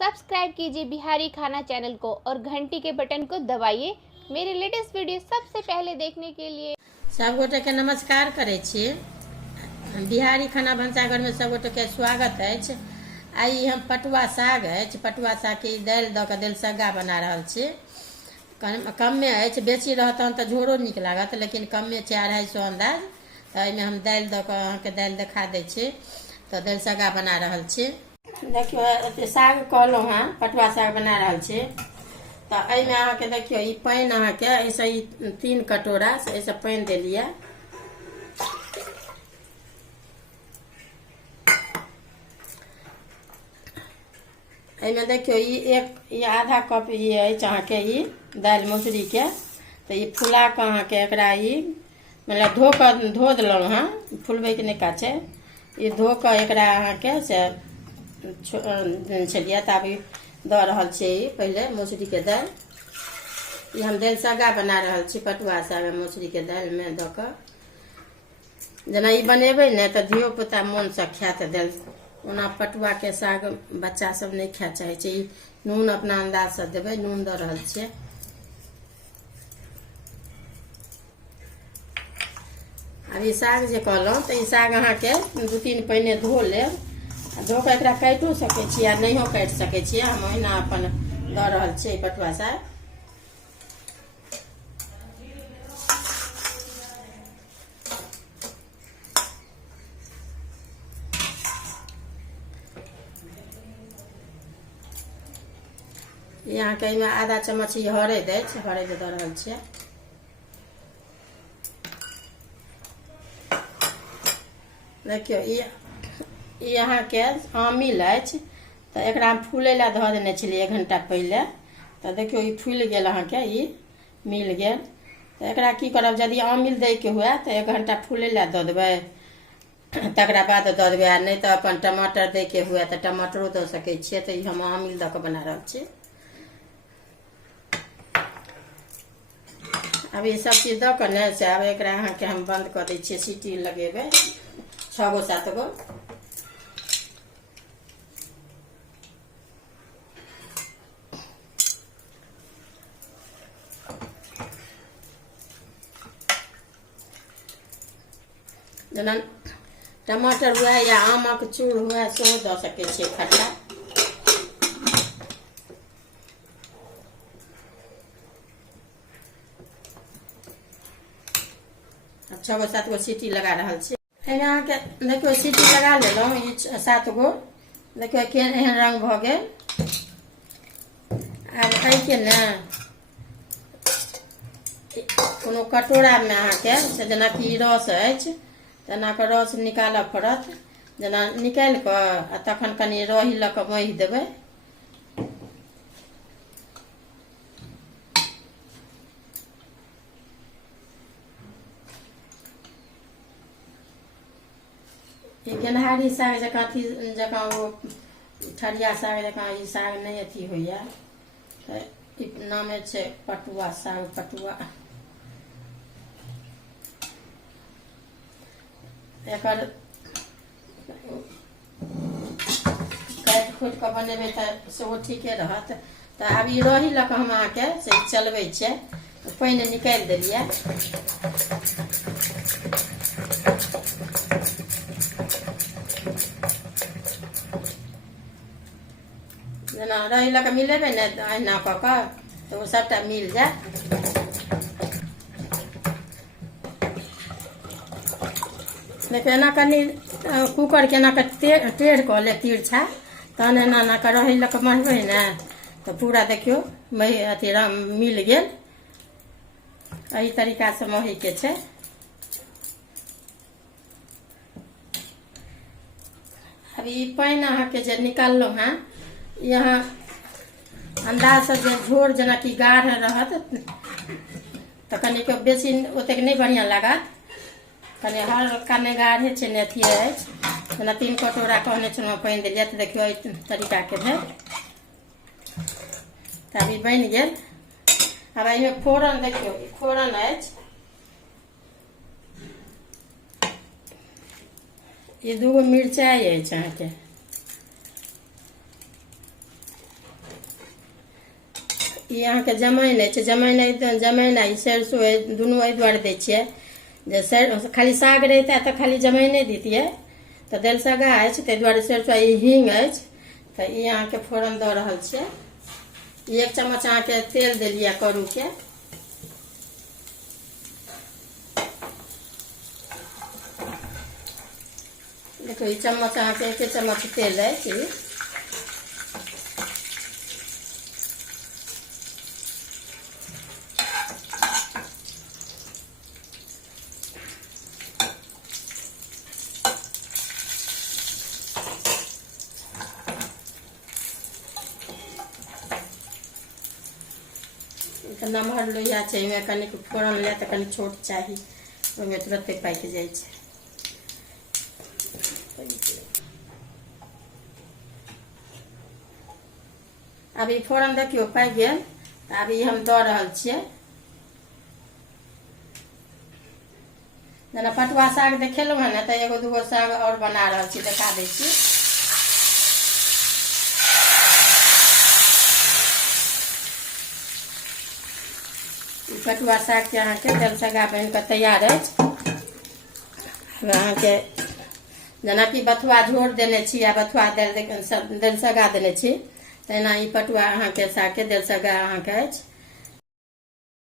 Subscribe कीजिए बिहारी खाना channel को और घंटी के बटन को दबाइए मेरे लेटेस्ट वीडियो सबसे पहले देखने के लिए। सब गोटे के नमस्कार करे छी। बिहारी खाना भंसाघर में सब गोटे के स्वागत है। आई हम पटुआ साग है, पटुआ साग के दाल द के दाल सग्गा बना रहल छी। कमे है, बेसी रहता तो झोरो निक लागत, लेकिन कमे 250 अंदाज। तो में हम दाल द के दाल देखा दे छी। तो दाल सग्गा बना रहल छी। देखियो साग कहलौं हाँ, पटुआ साग बना रहल छी। तो में अहाँ के देखियो ई पानी अहाँ के ऐसे 3 कटोरा से ऐसे पानी देलिए। में देखियो ये आधा कप ये है अहाँ के ई दाल मसूरी के। तो ये फुला के अहाँ के एकरा ई मतलब धो देलौं हाँ, फुलबे के नहीं का छै। ये धो के एकरा अहाँ के से छलिए तब द रहल छी। पहले मसूरी के दाल ये हम दाल सग्गा बना रहल छी। पटुआ साग मसूरी के दाल में द के जना ई बनेबै ने तो धियो पुता मन से खायत दाल। ओना पटुआ के साग बच्चा सब नहीं खाय चाहे छै। नून अपना अंदाज से देबै, नून द रहल छी। अब ई साग जे कहलौं तो ई साग अहाँ के 2-3 पहिने धो लेब। धो के एकरा काटो सकै छी आ नहियो काट सकै छी। हम ओहिना अपन द रहल छी पटुआ साग। यहाँ के में आधा चम्मच हरद है, हरद द रहल छी। देखियो ई यहाँ के आमिल है, तो एकरा फूले ला धो देने छलिए 1 घंटा पहले। तो देखियो ई फूल गेल अहाँ के, ई मिल गेल। तो एकरा की करब, यदि आमिल दे के हुए तो 1 घंटा फूले ला दो देबै, तकरा बाद दो देबै। नहीं तो अपन टमाटर दे के हुए तो टमाटरो दो सके छिए। तो हम आमिल द के बना रहल छी। अब ये सब चीज द के ने से अब एकरा अहाँ के हम बंद कर दै छिए। सीटी लगेबै 6-7 गो। जना टमाटर हुए या आमक चूड़ हुए सेहो द सके छिए खट्टा। अब 6-7 गो सीटी लगा रहल छी। अहाँ के देखियो सीटी लगा लेलौं ई 7 गो। देखियो केहन एहन रंग भ गेल। अब एहि के ने कोनो कटोरा में अहाँ के से जेना कि रस अछि, तेना के रस निकालऽ पड़त। जेना निकाल के आ तखन कनी रही ल के महि देबै। गेनहारी साग जकाँ अथी जकाँ वो ठरिया साग जकाँ ई साग नहीं अथी होइए। तो नामे छै पटुआ साग। पटुआ एकर काटि खोटि के बनेबै तो सेहो ठीके रहत। तो आब ई रही ल के हम अहाँ के से चलबै छियै। पानि निकालि देलिए। जेना रही ल के मिलेबै ने अहिना क के तो वो सबटा मिल जाए। देखिए एना कनी कुकर के एना के टेढ़ कऽ ले तिरछा, तहन एना के रही ल के महबै ने तो पूरा देखियो अथी मिल गेल। एही तरीका से मही के छै। अब ई पानि अहाँ के जे निकाललौं हाँ, यहाँ अंदाज से जे झोर जेना कि गाढ़ रहत तो कनी बेसी ओतेक नहीं बढ़िया लागत। कनी हल्का नहीं गाढ़े छै ने अथी अछि। जेना 3 कटोरा कहने छलौं पानि देलिए। तो देखियो एहि तरीका के भेल। तब ई बनि गेल। अब एहिमे फोरन देखियो फोरन अछि। ये 2 गो मिरचाई अछि अहाँ के। ई अहाँके जमाइन अछि। जमाइन आ सरिसो दुनू एहि दुआरे दै छियै जे खाली साग रहितै तऽ खाली जमाइने दैतियै, तऽ दालिसग्गा अछि ताहि दुआरे सरिसो ई हींग अछि तऽ ई अहाँके फोरन दऽ रहल छियै। 1 चम्मच अहाँके तेल देलियै करूके। देखियौ ई चम्मच अहाँके 1 चम्मच तेल अछि। नमहर लोहिया छै, एहिमे कनि फोरन ले तऽ कनि छोट चाही, ओहिमे तुरंते पाकि जाइ छै। अब ई फोरन देखियौ पाकि गेल तऽ अब ई हम दऽ रहल छियै। जेना पटुआ साग देखेलहुँ हँ ने तऽ एगो दूगो साग और बना रहल छी, देखा दै छी। पटुआ सागके अहाँके दालिसग्गा बनि कऽ तैयार अछि। अहाँके जेनाकि बथुआ झोर देने छी आ बथुआ दालिसग्गा देने छी, तहिना ई पटुआ अहाँके सागके दालिसग्गा अहाँके अछि।